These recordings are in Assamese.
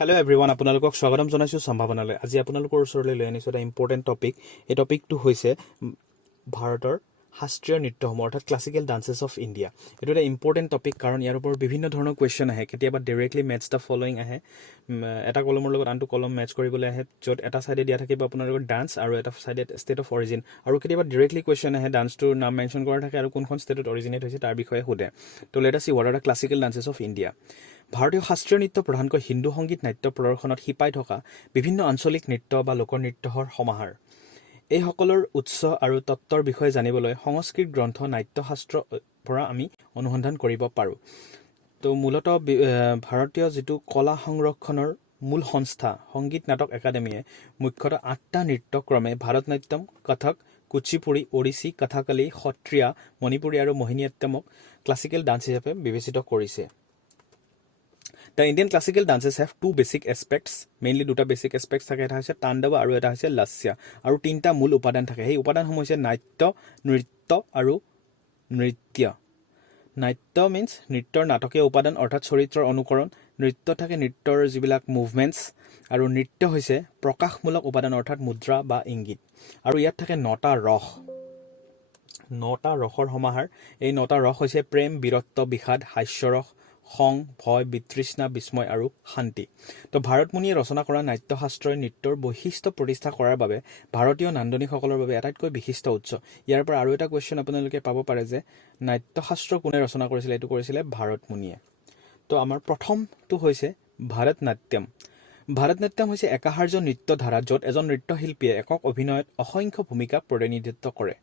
Hello everyone, আপোনালোকক স্বাগতম জনাইছো সম্ভাৱনালৈ। আজি আপোনালোকৰ ওচৰলৈ লৈ আনিছো এটা ইম্পৰ্টেণ্ট টপিক। এই টপিকটো হৈছে ভাৰতৰ শাস্ত্ৰীয় নৃত্যসমূহ অৰ্থাৎ ক্লাছিকেল ডান্সেছ অফ ইণ্ডিয়া। এইটো এটা ইম্পৰ্টেণ্ট টপিক কাৰণ ইয়াৰ ওপৰত বিভিন্ন ধৰণৰ কুৱেশ্যন আহে। কেতিয়াবা ডাইৰেক্টলি মেটচ দ্য ফলোয়িং আহে, এটা কলমৰ লগত আনটো কলম মেটচ কৰিবলৈ আহে, য'ত এটা ছাইডে দিয়া থাকিব আপোনালোকৰ ডান্স আৰু এটা ছাইডে ষ্টেট অফ অৰিজিন। আৰু কেতিয়াবা ডাইৰেক্টলি কুৱেশ্যন আহে, ডান্সটোৰ নাম মেনশ্যন কৰা থাকে আৰু কোনখন ষ্টেটত অৰিজিনেট হৈছে তাৰ বিষয়ে সোধে। তো let us see what are the classical dances of India. ভাৰতীয় শাস্ত্ৰীয় নৃত্য প্ৰধানকৈ হিন্দু সংগীত নাট্য প্ৰদৰ্শনত শিপাই থকা বিভিন্ন আঞ্চলিক নৃত্য বা লোকনৃত্যৰ সমাহাৰ। এইসকলৰ উৎস আৰু তত্ত্বৰ বিষয়ে জানিবলৈ সংস্কৃত গ্ৰন্থ নাট্যশাস্ত্ৰৰ পৰা আমি অনুসন্ধান কৰিব পাৰোঁ। তো মূলতঃ ভাৰতীয় যিটো কলা সংৰক্ষণৰ মূল সংস্থা সংগীত নাটক একাডেমীয়ে মুখ্যতঃ 8টা নৃত্যক্ৰমে ভাৰতনাট্যম, কথক, কুচিপুড়ি, ওড়িশী, কথাকলি, সত্ৰীয়া, মণিপুৰী আৰু মোহিনীঅট্টমক ক্লাছিকেল ডান্স হিচাপে বিবেচিত কৰিছে। The Indian classical dances have two basic aspects, mainly দুটা basic aspects থাকে। এটা হৈছে তাণ্ডৱ আৰু এটা হৈছে লাস্য, আৰু তিনিটা মূল উপাদান থাকে। সেই উপাদানসমূহ হৈছে নাট্য, নৃত্য আৰু নৃত্য। নাট্য মিন্স নৃত্যৰ নাটকীয় উপাদান অৰ্থাৎ চৰিত্ৰৰ অনুকৰণ, নৃত্য থাকে নৃত্যৰ যিবিলাক মুভমেণ্টছ, আৰু নৃত্য হৈছে প্ৰকাশমূলক উপাদান অৰ্থাৎ মুদ্ৰা বা ইংগিত। আৰু ইয়াত থাকে 9টা ৰস, 9টা ৰসৰ সমাহাৰ। এই 9টা ৰস হৈছে প্ৰেম, বীৰত্ব, বিষাদ, হাস্যৰস, খং, ভয়, বিতৃষ্ণা, বিস্ময় আৰু শান্তি। তো ভাৰতমুনিয়ে ৰচনা কৰা নাট্যশাস্ত্ৰই নৃত্যৰ বৈশিষ্ট্য প্ৰতিষ্ঠা কৰাৰ বাবে ভাৰতীয় নান্দনিকসকলৰ বাবে আটাইতকৈ বিশিষ্ট উৎস। ইয়াৰ পৰা আৰু এটা কুৱেশ্যন আপোনালোকে পাব পাৰে যে নাট্যশাস্ত্ৰ কোনে ৰচনা কৰিছিলে? এইটো কৰিছিলে ভাৰতমুনিয়ে। তো আমাৰ প্ৰথমটো হৈছে ভাৰতনাট্যম। ভাৰতনাট্যম হৈছে একাহাৰ্য নৃত্য ধাৰা য'ত এজন নৃত্যশিল্পীয়ে একক অভিনয়ত অসংখ্য ভূমিকাক প্ৰতিনিধিত্ব কৰে।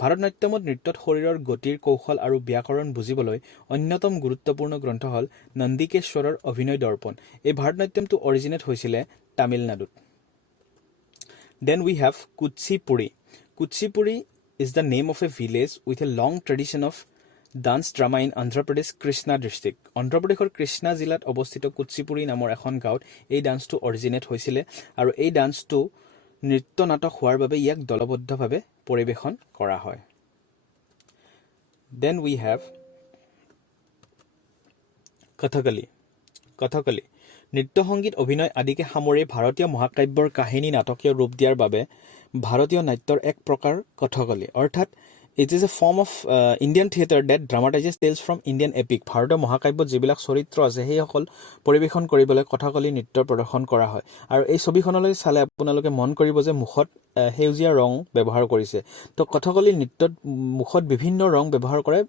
ভাৰতনাট্যমত নৃত্যত শৰীৰৰ গতিৰ কৌশল আৰু ব্যাকৰণ বুজিবলৈ অন্যতম গুৰুত্বপূৰ্ণ গ্ৰন্থ হ'ল নন্দিকেশ্বৰৰ অভিনয় দৰ্পণ। এই ভাৰতনাট্যমটো অৰিজিনেট হৈছিলে তামিলনাডুত। Then we have Kuchipudi. Kuchipudi is the name of a village with a long tradition of dance drama in Andhra Pradesh Krishna district. অন্ধ্ৰপ্ৰদেশৰ কৃষ্ণা জিলাত অৱস্থিত কুচিপুড়ি নামৰ এখন গাঁৱত এই ডান্সটো অৰিজিনেট হৈছিলে, আৰু এই ডান্সটো নৃত্য নাটক হোৱাৰ বাবে ইয়াক দলবদ্ধভাৱে পৰিৱেশন কৰা হয়। Then we have Kathakali. Kathakali নৃত্য, সংগীত, অভিনয় আদিকে সামৰি ভাৰতীয় মহাকাব্যৰ কাহিনী নাটকীয় ৰূপ দিয়াৰ বাবে ভাৰতীয় নাট্যৰ এক প্ৰকাৰ কথকলি, অৰ্থাৎ it is a form of Indian theatre that dramatizes tales from Indian epic. ভাৰতীয় মহাকাব্যত যিবিলাক চৰিত্ৰ আছে সেইসকল পৰিৱেশন কৰিবলৈ কথকলি নৃত্যৰ প্ৰদৰ্শন কৰা হয়। আৰু এই ছবিখনলৈ চালে আপোনালোকে মন কৰিব যে মুখত সেউজীয়া ৰং ব্যৱহাৰ কৰিছে। তো কথকলি নৃত্যত মুখত বিভিন্ন ৰং ব্যৱহাৰ কৰে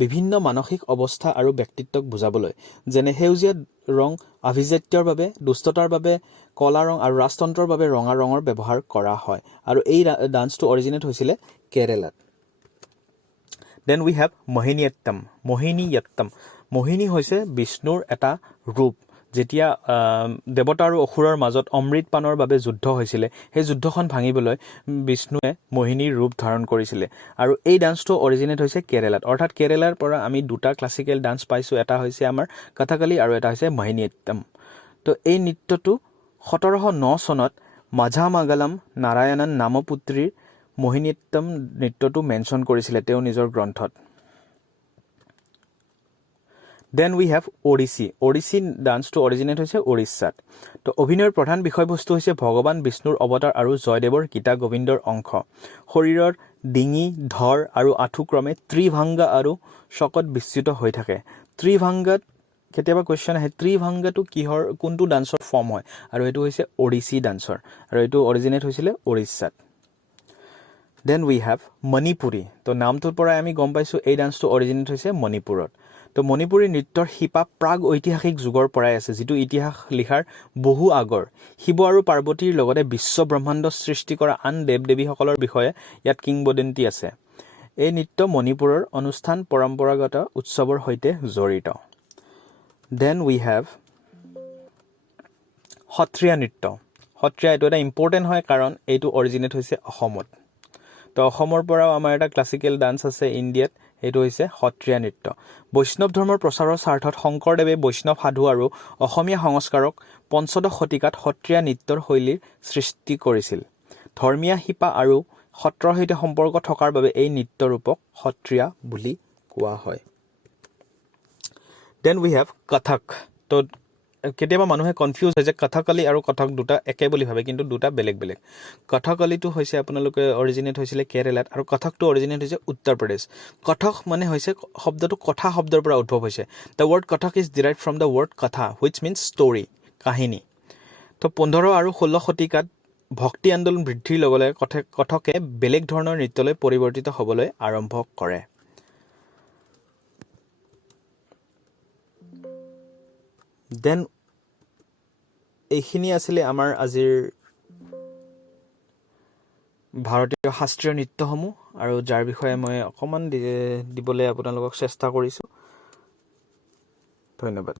বিভিন্ন মানসিক অৱস্থা আৰু ব্যক্তিত্বক বুজাবলৈ। যেনে সেউজীয়া ৰং আভিজাত্যৰ বাবে, দুষ্টতাৰ বাবে কলা ৰং, আৰু ৰাজতন্ত্ৰৰ বাবে ৰঙা ৰঙৰ ব্যৱহাৰ কৰা হয়। আৰু এই ডান্সটো অৰিজিনেট হৈছিলে কেৰেলাত। Then we have Mohiniyattam. Mohiniyattam. Mohini হৈছে বিষ্ণুৰ এটা ৰূপ। যেতিয়া দেৱতা আৰু অসুৰৰ মাজত অমৃত পানৰ বাবে যুদ্ধ হৈছিলে, সেই যুদ্ধখন ভাঙিবলৈ বিষ্ণুৱে মোহিনীৰ ৰূপ ধাৰণ কৰিছিলে। আৰু এই ডান্সটো অৰিজিনেট হৈছে কেৰেলাত, অৰ্থাৎ কেৰেলাৰ পৰা আমি দুটা ক্লাছিকেল ডান্স পাইছোঁ। এটা হৈছে আমাৰ কথকলি আৰু এটা হৈছে মোহিনীঅট্টম। তো এই নৃত্যটো 1709 চনত মাঝামাগলম নাৰায়ণন নামপুত্ৰীৰ মোহিনীঅট্টম নৃত্যটো মেনশ্যন কৰিছিলে তেওঁ নিজৰ গ্ৰন্থত। Then we have Odissi. Odissi ডান্সটো অৰিজিনেট হৈছে উৰিষ্যাত। তো অভিনয়ৰ প্ৰধান বিষয়বস্তু হৈছে ভগৱান বিষ্ণুৰ অৱতাৰ আৰু জয়দেৱৰ গীতা গোবিন্দৰ অংশ। শৰীৰৰ ডিঙি, ধৰ আৰু আঁঠু ক্ৰমে ত্ৰিভাংগা আৰু চকত বিস্তৃত হৈ থাকে। ত্ৰিভাংগাত কেতিয়াবা কুৱেশ্যন আহে, ত্ৰিভাংগাটো কোনটো ডান্সৰ ফৰ্ম হয়? আৰু এইটো হৈছে ওড়িশী ডান্সৰ, আৰু এইটো অৰিজিনেট হৈছিলে উৰিষ্যাত। Then we have Manipuri. তো নামটোৰ পৰাই আমি গম পাইছোঁ এই ডান্সটো অৰিজিনেট হৈছে মণিপুৰত। তো মণিপুৰী নৃত্যৰ শিপা প্ৰাগ ঐতিহাসিক যুগৰ পৰাই আছে, যিটো ইতিহাস লিখাৰ বহু আগৰ। শিৱ আৰু পাৰ্বতীৰ লগতে বিশ্ব ব্ৰহ্মাণ্ড সৃষ্টি কৰা আন দেৱ দেৱীসকলৰ বিষয়ে ইয়াত কিংবদন্তি আছে। এই নৃত্য মণিপুৰৰ অনুষ্ঠান পৰম্পৰাগত উৎসৱৰ সৈতে জড়িত। দেন উই হেভ সত্ৰীয়া নৃত্য। সত্ৰীয়া এইটো এটা ইম্পৰ্টেণ্ট হয় কাৰণ এইটো অৰিজিনেট হৈছে অসমত। তো অসমৰ পৰাও আমাৰ এটা ক্লাছিকেল ডান্স আছে ইণ্ডিয়াত, সেইটো হৈছে সত্ৰীয়া নৃত্য। বৈষ্ণৱ ধৰ্মৰ প্ৰচাৰৰ স্বাৰ্থত শংকৰদেৱে বৈষ্ণৱ সাধু আৰু অসমীয়া সংস্কাৰক 15শ শতিকাত সত্ৰীয়া নৃত্যৰ শৈলীৰ সৃষ্টি কৰিছিল। ধৰ্মীয় শিপা আৰু সত্ৰৰ সৈতে সম্পৰ্ক থকাৰ বাবে এই নৃত্যৰূপক সত্ৰীয়া বুলি কোৱা হয়। Then we have Kathak. তো কেতিয়াবা মানুহে কনফিউজ হয় যে কথাকালি আৰু কথক দুটা একে বুলি ভাবে কিন্তু দুটা বেলেগ বেলেগ কথাকালিটো হৈছে আপোনালোকে অৰিজিনেট হৈছিলে কেৰেলাত আৰু কথকটো অৰিজিনেট হৈছে উত্তৰ প্ৰদেশ কথক মানে হৈছে শব্দটো কথা শব্দৰ পৰা উদ্ভৱ হৈছে the word Kathak is derive from the word কথা হুইচ মিনছ ষ্টৰী কাহিনী তো 15 আৰু 16 শতিকাত ভক্তি আন্দোলন বৃদ্ধিৰ লগে লগে কথকে বেলেগ ধৰণৰ নৃত্যলৈ পৰিৱৰ্তিত হ'বলৈ আৰম্ভ কৰে দেন এইখিনি আছিলে আমাৰ আজিৰ ভাৰতীয় শাস্ত্ৰীয় নৃত্যসমূহ আৰু যাৰ বিষয়ে মই অকণমান দিবলৈ আপোনালোকক চেষ্টা কৰিছোঁ ধন্যবাদ